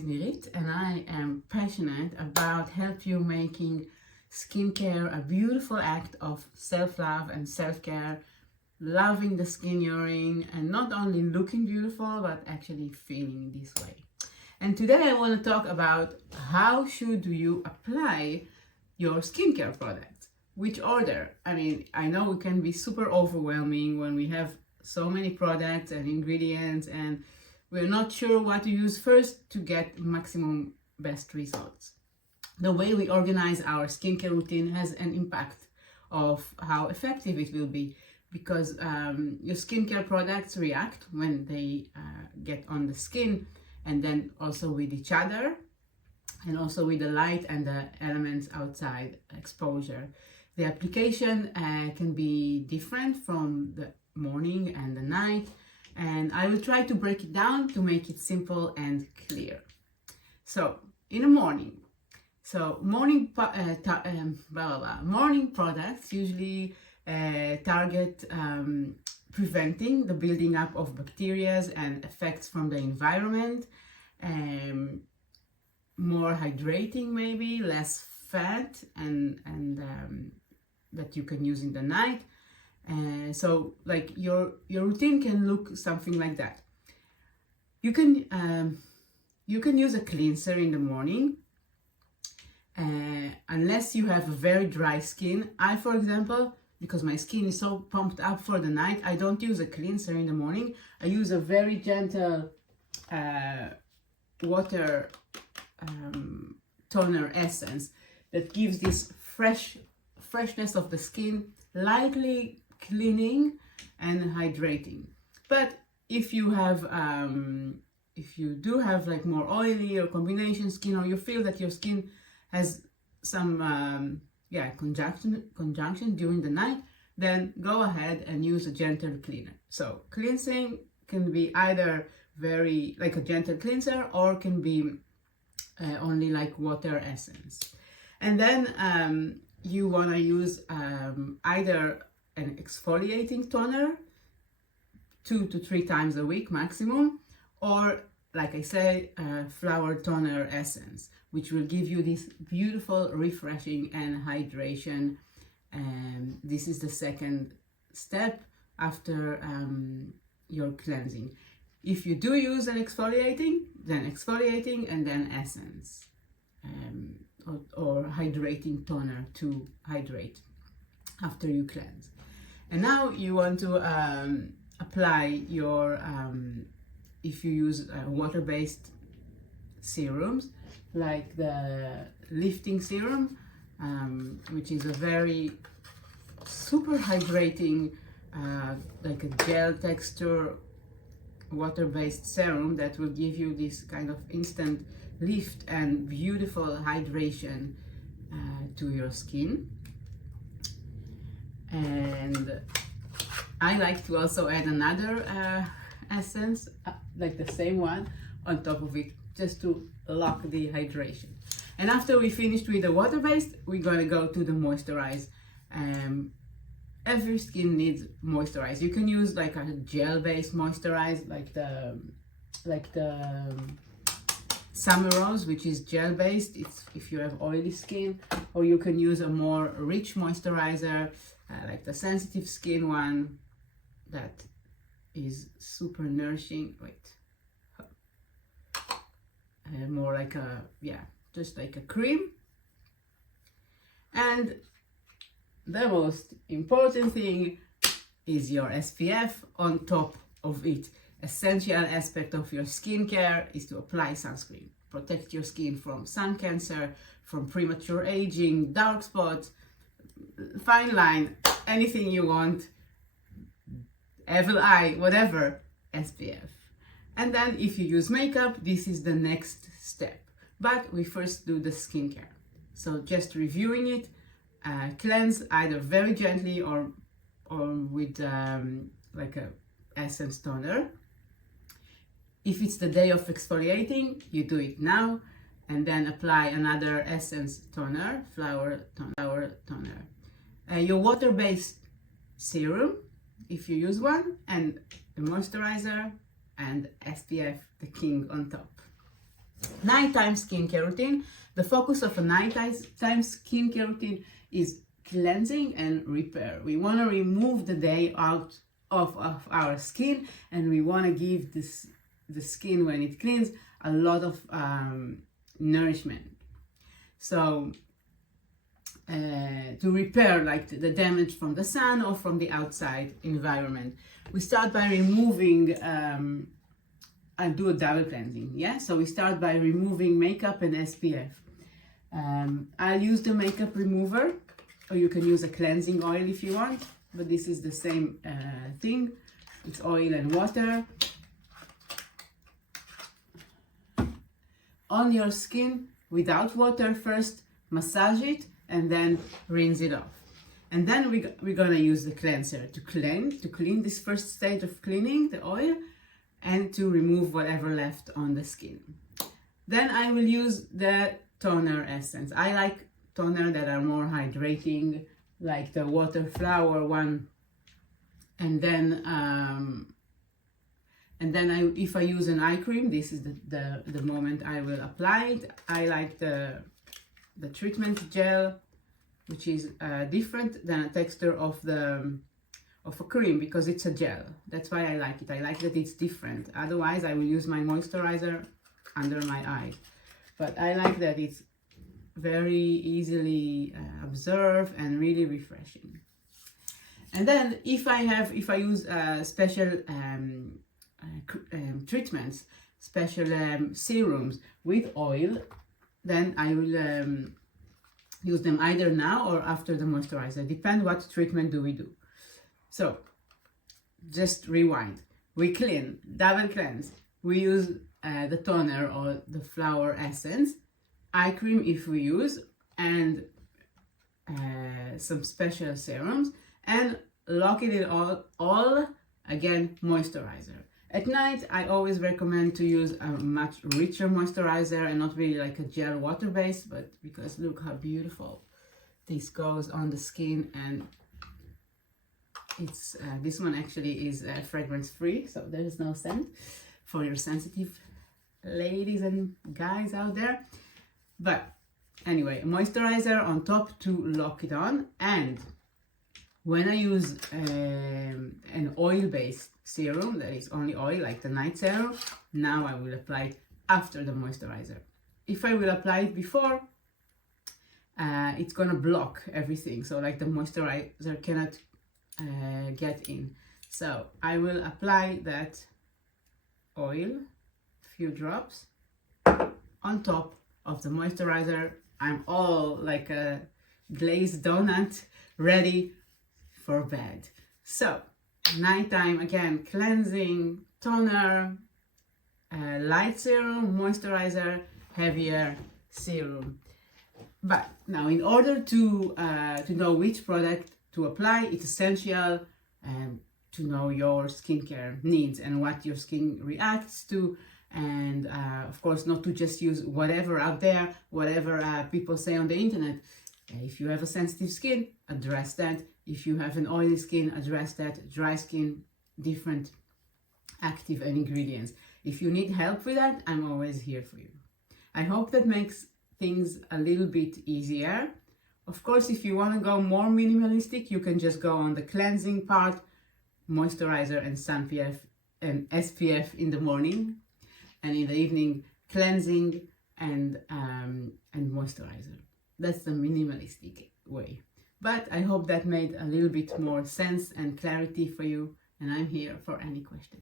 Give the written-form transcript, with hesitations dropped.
is Nirit, and I am passionate about help you making skincare a beautiful act of self-love and self-care, loving the skin you're in, and not only looking beautiful but actually feeling this way. And today I want to talk about how should you apply your skincare products, which order. I mean, I know it can be super overwhelming when we have so many products and ingredients and we're not sure what to use first to get maximum best results. The way we organize our skincare routine has an impact of how effective it will be, because your skincare products react when they get on the skin, and then also with each other, and also with the light and the elements outside exposure. The application can be different from the morning and the night, and I will try to break it down to make it simple and clear. So in the morning, morning products usually target preventing the building up of bacteria and effects from the environment, more hydrating, maybe less fat, and that you can use in the night. So like your routine can look something like that. You can use a cleanser in the morning, unless you have a very dry skin. I, for example, because my skin is so pumped up for the night, I don't use a cleanser in the morning. I use a very gentle water toner essence that gives this freshness of the skin, lightly cleaning and hydrating. But if you have if you do have like more oily or combination skin, or you feel that your skin has some conjunction during the night, then go ahead and use a gentle cleaner. So cleansing can be either very like a gentle cleanser, or can be only like water essence. And then you want to use either an exfoliating toner 2 to 3 times a week maximum, or like I say, flower toner essence, which will give you this beautiful refreshing and hydration. This is the second step after your cleansing. If you do use an exfoliating, then exfoliating and then essence, or hydrating toner to hydrate after you cleanse. And now you want to apply your, if you use water-based serums, like the lifting serum, which is a very super hydrating, like a gel texture, water-based serum that will give you this kind of instant lift and beautiful hydration to your skin. And I like to also add another essence, like the same one, on top of it, just to lock the hydration. And after we finished with the water-based, we're gonna go to the moisturize. Every skin needs moisturize. You can use like a gel-based moisturize, like the Summer Rose, which is gel-based. It's if you have oily skin, or you can use a more rich moisturizer, like the sensitive skin one, that is super nourishing. More like a, just like a cream. And the most important thing is your SPF on top of it. Essential aspect of your skincare is to apply sunscreen. Protect your skin from sun cancer, from premature aging, dark spots, fine line, anything you want, evil eye, whatever, SPF. And then if you use makeup, this is the next step. But we first do the skincare. So just reviewing it, cleanse either very gently or with like a essence toner. If it's the day of exfoliating, you do it now, and then apply another essence toner, flower toner. Your water-based serum, if you use one, and the moisturizer, and SPF, the king, on top. Nighttime skincare routine. The focus of a nighttime skincare routine is cleansing and repair. We want to remove the day out of our skin, and we want to give the skin, when it cleans, a lot of nourishment. So to repair like the damage from the sun or from the outside environment, we start by removing I do a double cleansing. Yeah, so we start by removing makeup and SPF. I'll use the makeup remover, or you can use a cleansing oil if you want, but this is the same thing. It's oil and water on your skin without water. First massage it and then rinse it off, and then we're gonna use the cleanser to clean this first stage of cleaning, the oil, and to remove whatever left on the skin. Then I will use the toner essence. I like toner that are more hydrating, like the water flower one. And then if I use an eye cream, this is the moment I will apply it. I like the treatment gel, which is different than a texture of a cream, because it's a gel. That's why I like it. I like that it's different. Otherwise I will use my moisturizer under my eye, but I like that it's very easily absorbed and really refreshing. And then if I use special treatments, special serums with oil, then I will use them either now or after the moisturizer. Depend what treatment do we do. So just rewind. We clean, double cleanse. We use the toner or the flower essence, eye cream if we use, and some special serums, and lock it in all again, moisturizer. At night, I always recommend to use a much richer moisturizer and not really like a gel water base, but because look how beautiful this goes on the skin. And it's this one actually is fragrance free, so there is no scent for your sensitive ladies and guys out there. But anyway, moisturizer on top to lock it on. And when I use an oil-based serum that is only oil, like the night serum, now I will apply it after the moisturizer. If I will apply it before, it's gonna block everything, so like the moisturizer cannot get in. So I will apply that oil, few drops, on top of the moisturizer. I'm all like a glazed donut, ready for bed. So nighttime, again, cleansing, toner, light serum, moisturizer, heavier serum. But now, in order to know which product to apply, it's essential to know your skincare needs and what your skin reacts to. And of course, not to just use whatever out there, whatever people say on the internet. If you have a sensitive skin, address that. If you have an oily skin, address that. Dry skin, different active and ingredients. If you need help with that, I'm always here for you. I hope that makes things a little bit easier. Of course, if you want to go more minimalistic, you can just go on the cleansing part, moisturizer and SPF in the morning, and in the evening cleansing and moisturizer. That's the minimalistic way. But I hope that made a little bit more sense and clarity for you, and I'm here for any questions.